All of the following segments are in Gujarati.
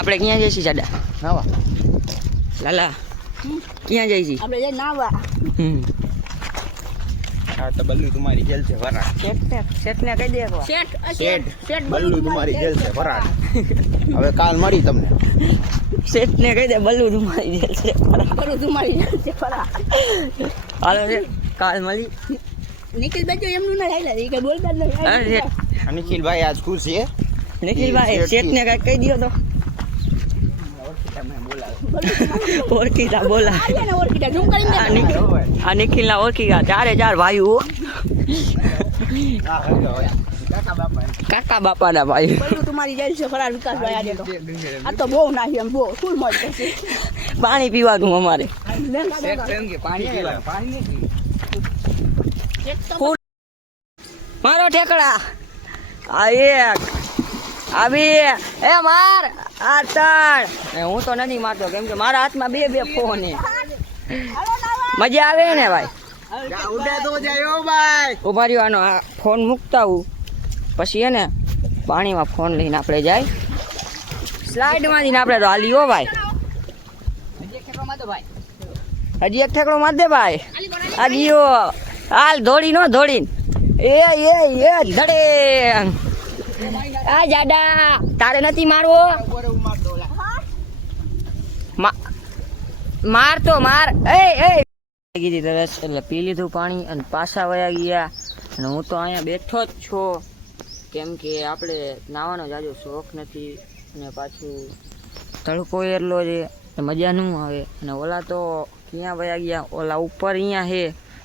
આપણે ક્યાં જઈશું જાડા? નાવા. લાલા ક્યાં જઈશું? આપણે જઈ નાવા. હા તો બલ્લુ તમારી જેલ છે વરાળ. શેઠ ને કહી દે એકવાર. શેઠ બલ્લુ તમારી જેલ છે વરાળ. હવે કાલ મળી તમને. શેઠ ને કહી દે બલ્લુ તમારી જેલ છે. બલ્લુ તમારી જેલ છે ફરા. હાલો છે કાલ મળી. નિખિલ બાજુ એમનું ના હાઈલા એ કે બોલતા જ અરે નથી. નિખિલભાઈ આજ ખુશ છે. નિખિલભાઈ શેઠ ને કઈ કહી દો તો. ઓળખીતા બોલા. આને ઓળખીતા ઝૂમ કરીને દે. આ નિખિલ ના ઓળખીતા 4 ભાઈઓ. કાકા બાપા ના ભાઈ. બલ્લુ તમારી જેલ છે ફરા વિકાસભાઈ આજે તો. આ તો બહુ નાહી એમ બહુ ફૂલ મોજ કરશે. પાણી પીવાનું અમારે. મારો ઠેકડા આ એક આવી એ માર આ ત્રણ. હું તો નથી મારતો કેમ કે મારા હાથમાં બે ફોન છે. મજા આવે ને ભાઈ? ઉભા રહ્યો આનો આ ફોન મૂકતા હું પછી હે ને પાણીમાં ફોન લઈને આપણે જાય સ્લાઇડમાંથી ને આપણે તો હાલી હો ભાઈ. હજી એક ઠેકડો માર દે ભાઈ. આ ગયો હાલ દોડી નો દોડીને એ ધડે. આ જાડા તારે નથી મારવો. માર તો માર. કીધી તરસ એટલે પી લીધું પાણી અને પાછા વયા ગયા. અને હું તો અહીંયા બેઠો જ છું કેમ કે આપણે નાવાનો જાજો શોખ નથી અને પાછું તડકો એટલો છે મજા ન આવે. અને ઓલા તો ક્યાં વયા ગયા? ઓલા ઉપર અહીંયા છે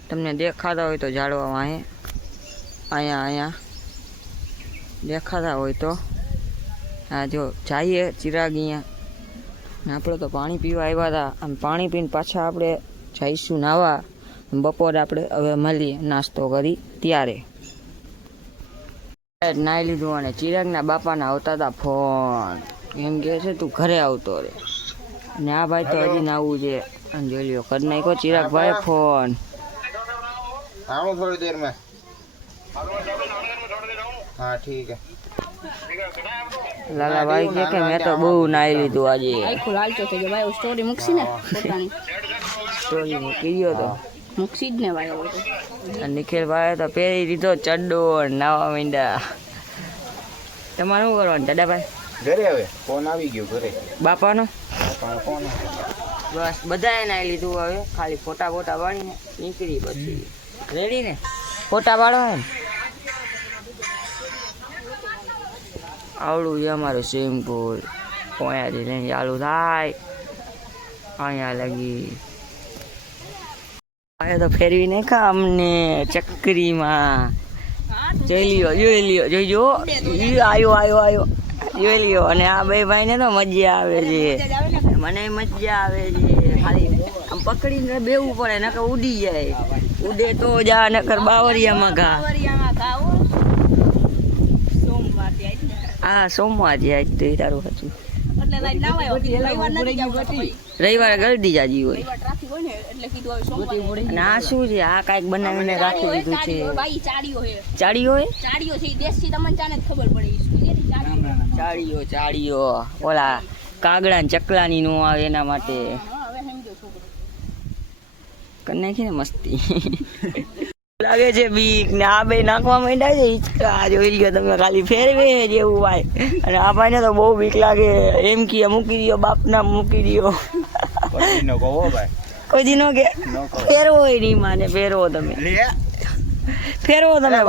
તમને દેખાતા હોય તો ઝાડવામાં હે અહીંયા દેખાતા હોય તો. હા જો જઈએ ચિરાગ અહીંયા ને આપણે તો પાણી પીવા આવ્યા હતા. આમ પાણી પીને પાછા આપણે જઈશું નાવા. બપોરે આપણે હવે મળીએ નાસ્તો કરી ત્યારે. નાહી લીધું અને ચિરાગના બાપાના આવતા હતા ફોન. એમ કહે છે તું ઘરે આવતો રે. ને આ ભાઈ તો હજી નાવું છે. અને જોઈ લ્યો કરી નાખ્યો ચિરાગભાઈ ફોન. थोड़ी देर में. हाँ ठीक है. લાલા ભાઈ કે મેં તો બહુ નાહી લીધું આજે. આખું લાલચો થઈ ગયો ભાઈ. સ્ટોરી મૂકશી ને પોતાની સ્ટોરી મૂકી ગયો તો મૂકશી જ ને ભાઈ. નિખિલ ભાઈ તો પહેરી દીધો ચડ્ડો નાવા માંડ્યા. તમારે શું કરવાનું દાદાભાઈ? ઘરે હવે ફોન આવી ગયો ઘરે. બાપાનો ફોન બસ બધાએ નાહી લીધું. હવે ખાલી ફોટા પાડીને નીકળી પછી રેડી ને ફોટા પાડવા ને. આવડું છે અમારું સ્વિમિંગ પુલ. અહીંયાથી લઈને ચાલુ થાય અહીંયા લગી. અહીંયા તો ફેરવી નાખા અમને ચક્રીમાં. જોઈ લ્યો જોઈજો. આવ્યો જોઈ લ્યો. અને આ બે ભાઈને તો મજા આવે છે. મને મજા આવે છે. ખાલી આમ પકડીને બેવું પડે નકર ઉડી જાય. ઉડે તો જા નકર બાવરિયામાં ઘા. હા સોમવારથી આજ તો તારું હતું. રવિવારે ગરદી જાજી હોય. અને આ શું છે? આ કાંઈક બનાવીને રાખી દીધું છે. ચાડીઓ ચાડીઓ ઓલા કાગડા ને ચકલાની નો આવે એના માટે કરી નાખી ને મસ્તી. લાગે છે બીક ને આ બે નાખવા માંડ્યા છે હિંચકા. જોઈ લ્યો તમે ખાલી ફેરવે જેવું ભાઈ. અને આ ભાઈને તો બહુ બીક લાગે. એમ કે મૂકી દો બાપના મૂકી દો. કોઈ દી નો કે ફેરવો નહીં માને. ફેરવો તમે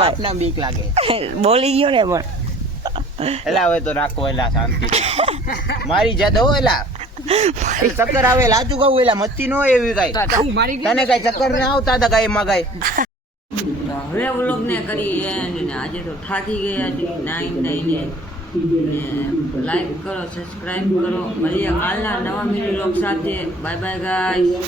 ભાઈ. બીક લાગે. બોલી ગયો ને પણ એલા હવે તો રાખો એલા શાંતિ. મારી જાત હો એલા. ચક્કર આવે લાચું કહું એલા મસ્તી નો એવી કઈ. તને કઈ ચક્કર ના આવતા હતા કઈ માં કઈ. હવે વ્લોગ ને કરી એન્ડ. આજે તો થાકી ગયા છે નાઈને. લાઈક કરો, સબસ્ક્રાઈબ કરો. મળીએ કાલના નવા વીડિયો સાથે. Bye bye guys.